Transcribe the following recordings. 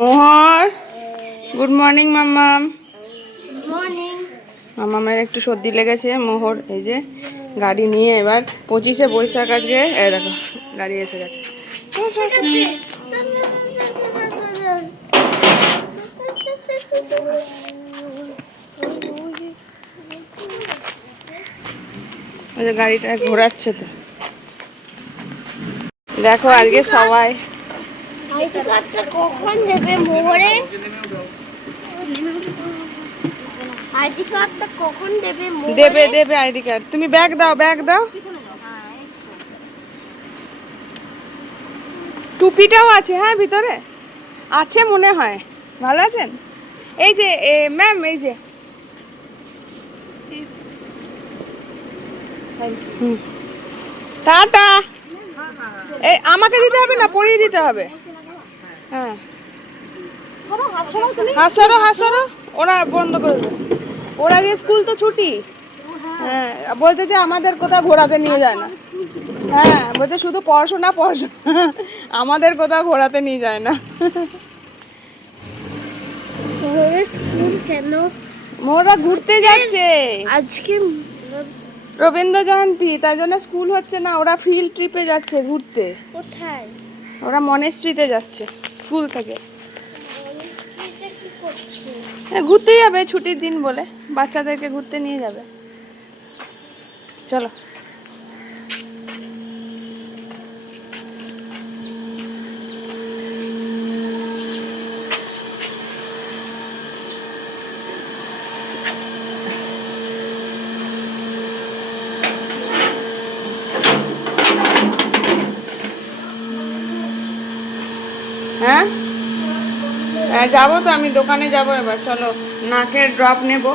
মোহর, good morning মাম্মাম। Morning. মাম্মামের একটু সর্দি লেগেছে। মোহর এই যে গাড়ি নিয়ে এবার 25শে বৈশাখ আজকে, এই দেখো গাড়ি এসে গেছে। ওই যে গাড়িটা ঘোরাচ্ছে তো, দেখো আজকে সবাই। আইডি কার্ডটা কখন দেবে মোহরে? আইডি কার্ডটা কখন দেবে মোহরে? দেবে দেবে আইডি কার্ড। তুমি ব্যাগ দাও, ব্যাগ দাও। টুপিটাও আছে, হ্যাঁ ভিতরে আছে মনে হয়। ভালো আছেন? এই যে ম্যাম, এই যে টাটা। এই আমাকে দিতে হবে না, পরিয়ে দিতে হবে। হ্যাঁ হাসরো হাসরো, ওরা বন্ধ করে দেবে। ওরা গিয়ে স্কুল তো ছুটি। হ্যাঁ বলছে যে আমাদের কোথাও ঘোরাতে নিয়ে যায় না। হ্যাঁ বলছে শুধু পড়াশোনা পড়াশোনা, আমাদের কোথাও ঘোরাতে নিয়ে যায় না। স্কুল কেন? ওরা ঘুরতে যাচ্ছে আজকে রবীন্দ্র জয়ন্তী, তাই জন্য স্কুল হচ্ছে না। ওরা ফিল্ড ট্রিপে যাচ্ছে ঘুরতে। কোথায়? ওরা মনেস্ট্রিতে যাচ্ছে স্কুল থেকে। কি করছে? ঘুরতে যাবে ছুটির দিন বলে, বাচ্চাদেরকে ঘুরতে নিয়ে যাবে। চলো। হ্যাঁ হ্যাঁ যাবো তো, আমি দোকানে যাবো এবার। চলো নাকের ড্রপ নেব।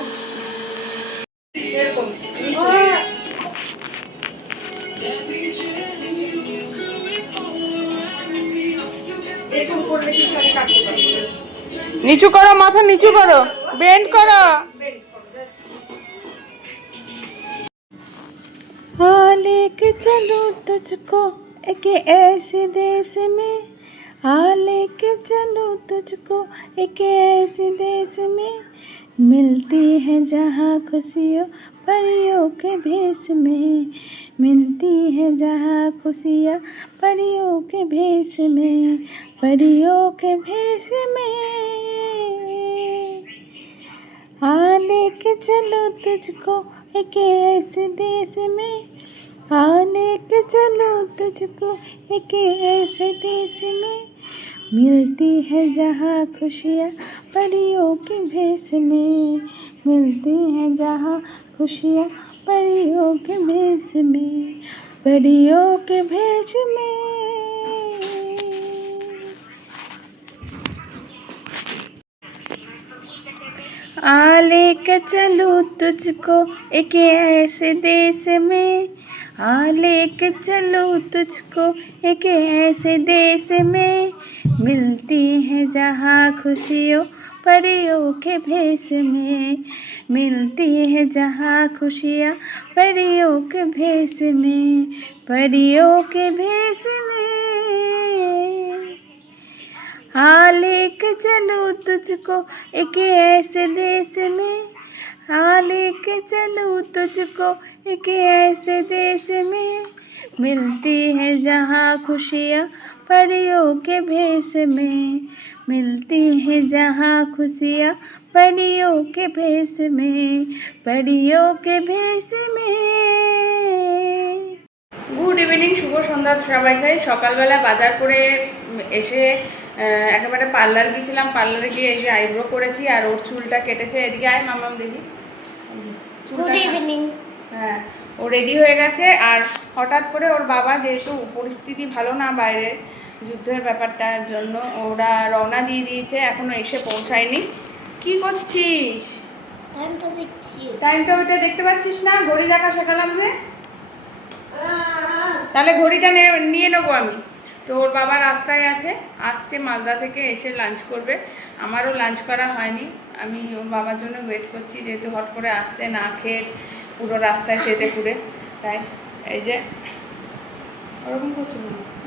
নিচু করো, মাথা নিচু করো, বেন্ড করো। हाँ लेके चलो तुझको एक ऐसे देश में, हाँ लेके चलो तुझको एक ऐसे देश में, मिलती है जहाँ खुशियों परियों के भेष में, मिलती है जहाँ खुशियाँ परियों के भेष में, परियों के भेष में। हाँ लेके चलो तुझको एक ऐसे देश में, हाँ लेके चलो तुझको एक ऐसे देश में, मिलती है जहाँ खुशियाँ परियों के भेष में, मिलती है जहाँ खुशियाँ परियों के भेष में, परियों के भेष में। आ लेके चलूँ तुझको एक ऐसे देश में, आ लेके चलूँ तुझको एक ऐसे देश में, मिलती है जहाँ खुशियों परियों के भेष में, मिलती है जहाँ खुशियाँ परियों के भेष में, परियों के भेष में। हाँ लेके चलो तुझको एक ऐसे देश में, हाँ लेके चलो तुझको एक ऐसे देश में, मिलती है जहाँ खुशियाँ परियों के भेष में, मिलती है जहाँ खुशियाँ परियों के भेष में, परियों के भेष में। গুড ইভিনিং, শুভ সন্ধ্যা সবাইকে। সকালবেলা বাজার করে এসে একেবারে পার্লার গিয়েছিলাম। পার্লারে গিয়ে এই যে আইব্রো করেছি আর ওর চুলটা কেটেছে। এদিকে আয় মামাম দেখি। Good evening. হ্যাঁ ও রেডি হয়ে গেছে। আর হঠাৎ করে ওর বাবা, যেহেতু পরিস্থিতি ভালো না বাইরে যুদ্ধের ব্যাপারটার জন্য, ওরা রওনা দিয়ে দিয়েছে, এখনো এসে পৌঁছায়নি। কি করছিস? টাইমটা দেখছি। টাইমটা ওইটা দেখতে পাচ্ছিস না? ঘড়ি দেখা শেখালাম যে, তাহলে ঘড়িটা নিয়ে নেবো আমি। তো ওর বাবা রাস্তায় আছে, আসছে মালদা থেকে, এসে লাঞ্চ করবে। আমারও লাঞ্চ করা হয়নি, আমি ওর বাবার জন্য ওয়েট করছি, যেহেতু হট করে আসছে না খেয়ে পুরো রাস্তায় খেতে পুরে। তাই এই যে ওরকম করছে,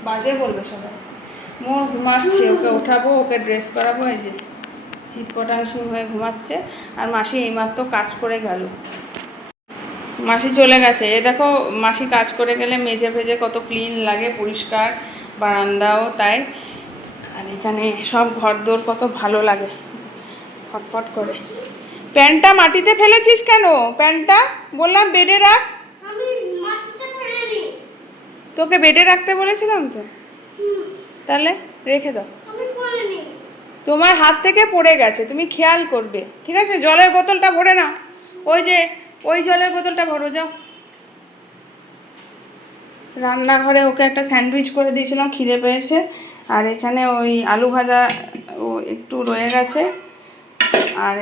বাজে বলবে সবাই। মোর ঘুমাচ্ছে, ওকে উঠাবো, ওকে ড্রেস করাবো। এই যে চিৎপটাংশিং হয়ে ঘুমাচ্ছে। আর মাসি এইমাত্র কাজ করে গেল। মাসি চলে গেছে। এ দেখো, মাসি কাজ করে গেলে মেজে ভেজে কত ক্লিন লাগে, পরিষ্কার, বারান্দাও তাই। আর এখানে সব ঘরদোর কত ভালো লাগে, ফটফট করে। প্যান্টটা মাটিতে ফেলেছিস কেন? প্যান্টটা বললাম বেডে রাখ। আমি মাটিতে ফেলিনি। তোকে বেডে রাখতে বলেছিলাম তো, তাহলে রেখে দাও। আমি করিনি। তোমার হাত থেকে পড়ে গেছে, তুমি খেয়াল করবে, ঠিক আছে? জলের বোতলটা ভরে নাও, ওই যে ওই জলের বোতলটা ভরো, যাও। রান্নাঘরে ওকে একটা স্যান্ডউইচ করে দিয়েছিলাম, খিদে পেয়েছে। আর এখানে ওই আলু ভাজা ও একটু রয়ে গেছে। আর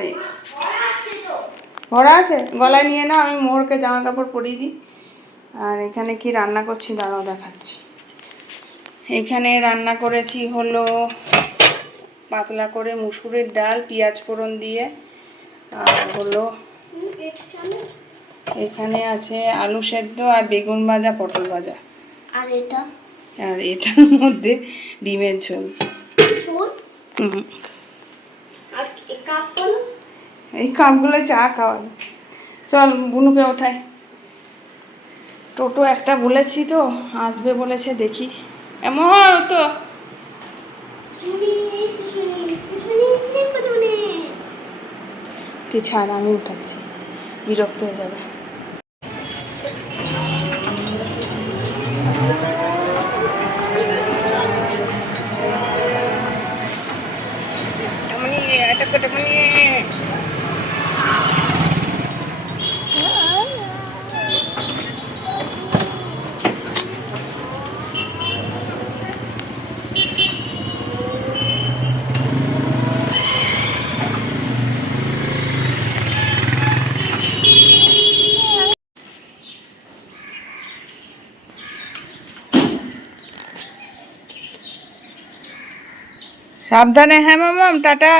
ভরা আছে, গলায় নিয়ে নাও, আমি মোহরকে জামা কাপড় পরিয়ে দিই। আর এখানে কি রান্না করছি দাঁড়াও দেখাচ্ছি। এখানে রান্না করেছি হলো পাতলা করে মুসুরির ডাল, পেঁয়াজ ফোড়ন দিয়ে। আর হলো এখানে আছে আলু সেদ্ধ আর বেগুন ভাজা, পটল ভাজা। আর এটা? আর এটার মধ্যে ডিমের ঝোল। আর এই কাপগুলো? এই কাপগুলো চা খাওয়া যায়। চল বুনুকে ওঠাই। টোটো একটা বলেছি তো, আসবে বলেছে, দেখি। এমন তো তুই ছাড়, আমি উঠাচ্ছি, বিরক্ত হয়ে যাবে। সাবধানে, হ্যাঁ মামাম, টাটা।